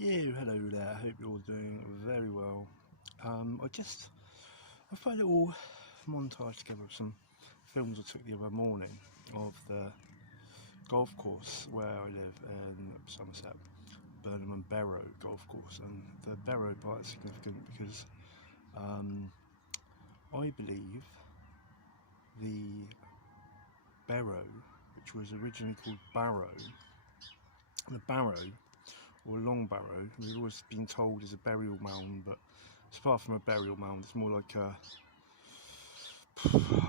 Yeah, hello there. I hope you're all doing very well. I've put a little montage together of some films I took the other morning of the golf course where I live in Somerset, Burnham and Barrow golf course. And the Barrow part is significant because I believe the Barrow, which was originally called Barrow, the Barrow or Long Barrow, we've always been told is a burial mound, but it's far from a burial mound. It's more like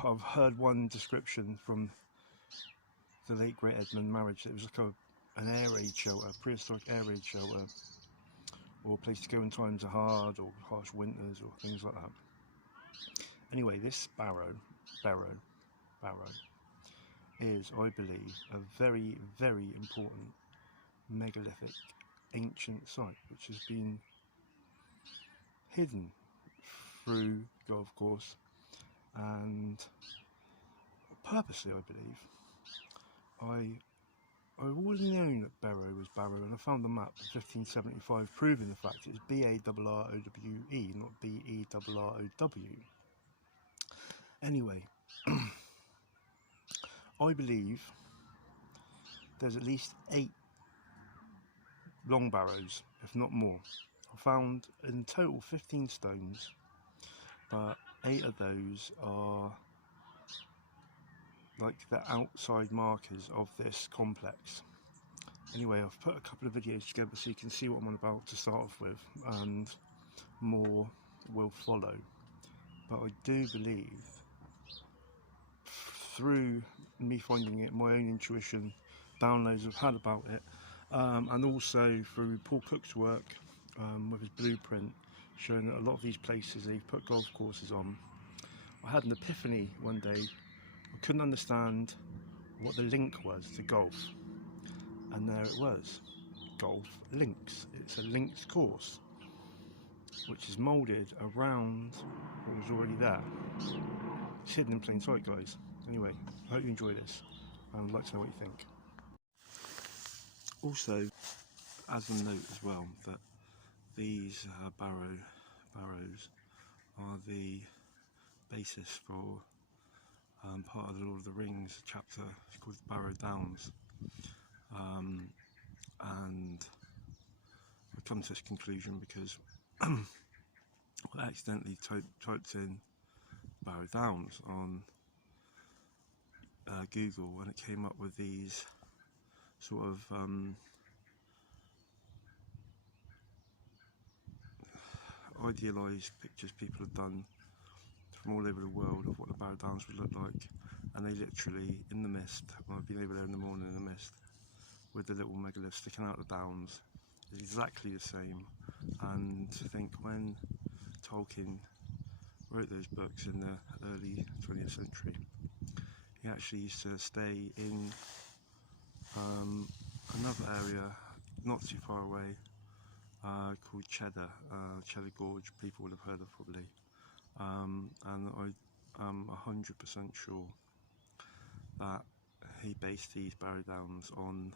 I've heard one description from the late great Edmund Marriage that it was like an air raid shelter, a prehistoric air raid shelter, or a place to go when times are hard or harsh winters or things like that. Anyway, this Barrow is, I believe, a very, very important megalithic ancient site which has been hidden through golf course and purposely, I believe. I've always known that Barrow was Barrow, and I found the map in 1575 proving the fact it was B-A-R-R-O-W-E, not B-E-R-R-O-W. Anyway, I believe there's at least 8 long barrows, if not more. I found in total 15 stones, but 8 of those are like the outside markers of this complex. Anyway, I've put a couple of videos together so you can see what I'm on about to start off with, and more will follow. But I do believe, through me finding it, my own intuition, downloads I've had about it, and also through Paul Cook's work with his blueprint, showing that a lot of these places they've put golf courses on. I had an epiphany one day. I couldn't understand what the link was to golf, and there it was, golf links. It's a links course which is moulded around what was already there. It's hidden in plain sight, guys. Anyway, I hope you enjoy this, and I'd like to know what you think. Also, as a note as well, that these barrows are the basis for part of the Lord of the Rings chapter. It's called the Barrow Downs, and I come to this conclusion because I accidentally typed in Barrow Downs on Google, and it came up with these sort of idealised pictures people have done from all over the world of what the Barrow Downs would look like, and they literally, in the mist, when I've been over there in the morning in the mist with the little megaliths sticking out of the downs, is exactly the same. And to think, when Tolkien wrote those books in the early 20th century, he actually used to stay in another area not too far away called Cheddar Gorge. People will have heard of probably, and I am 100% sure that he based these Barrow Downs on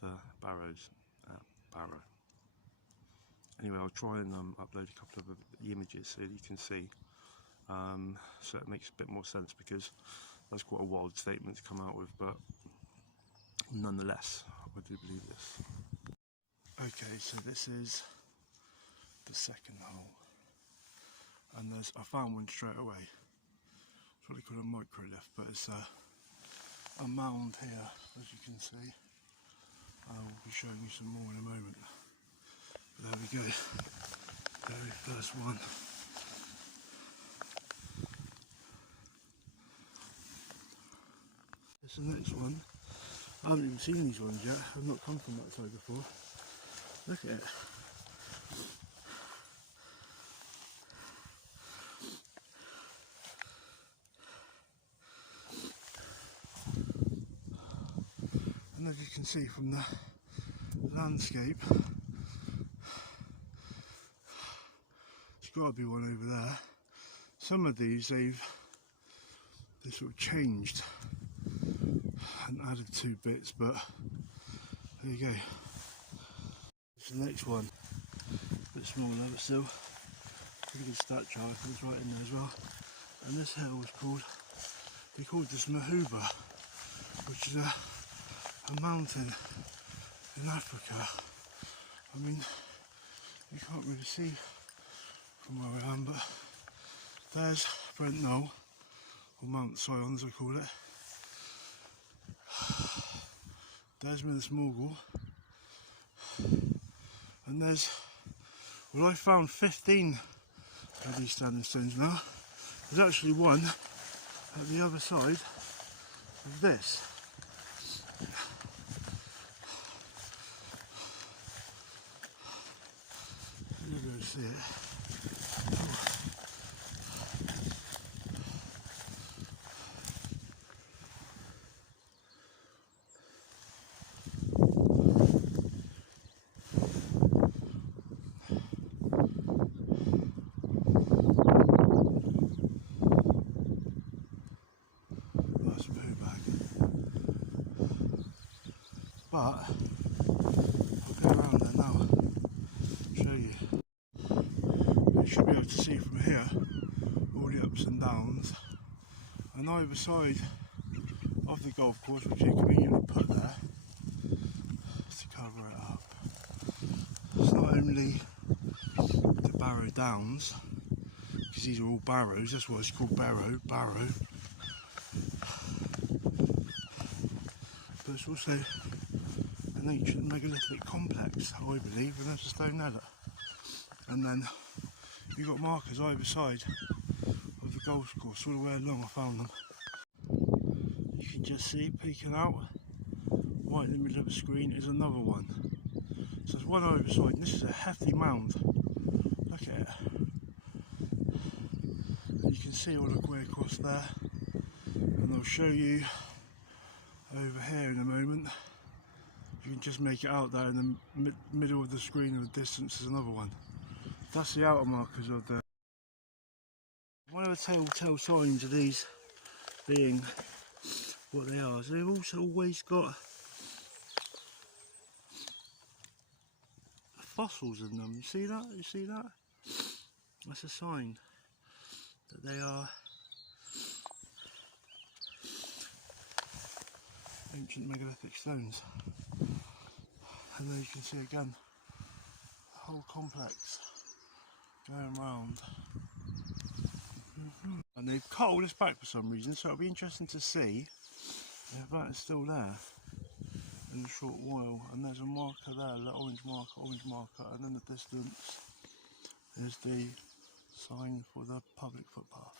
the Barrows at Barrow. Anyway, I'll try and upload a couple of images so that you can see, so it makes a bit more sense, because that's quite a wild statement to come out with, but nonetheless, I do believe this. Okay, so this is the second hole, and I found one straight away. It's what they call a micro lift, but it's a mound here, as you can see. I'll be showing you some more in a moment. But there we go, very first one. Here's the next one. I haven't even seen these ones yet. I've not come from that side before. Look at it. And as you can see from the landscape, there's got to be one over there. Some of these they sort of changed and added 2 bits, but there you go. This the next one. A bit smaller, but still pretty good stature icons right in there as well. And this hill was called, we called this Mahuba, which is a mountain in Africa. I mean, you can't really see from where I am, but there's Brent Knoll, or Mount Sion as I call it. There's Minas Morgul, and there's, well, I found 15 of these standing stones now. There's actually one at the other side of this. You're going to see it. That's a poo bag. But I'll go around there now, show you. You should be able to see from here all the ups and downs. On either side of the golf course, which you conveniently put there to cover it up. It's not only the Barrow Downs, because these are all barrows, that's why it's called Barrow. But it's also an ancient megalithic complex, I believe, and there's a stone there. And then you've got markers either side of the golf course, all the way along. I found them. You can just see peeking out right in the middle of the screen is another one. So there's one either side, and this is a hefty mound. Look at it. And you can see all the way across there, and I'll show you over here in a moment. You can just make it out there in the middle of the screen, in the distance is another one. That's the outer markers of the... One of the telltale signs of these being what they are is they've also always got fossils in them. You see that? You see that? That's a sign that they are ancient megalithic stones. And then you can see again the whole complex going round. And they've cut all this back for some reason, so it'll be interesting to see if that is still there in a short while. And there's a marker there, the orange marker, and in the distance is the sign for the public footpath.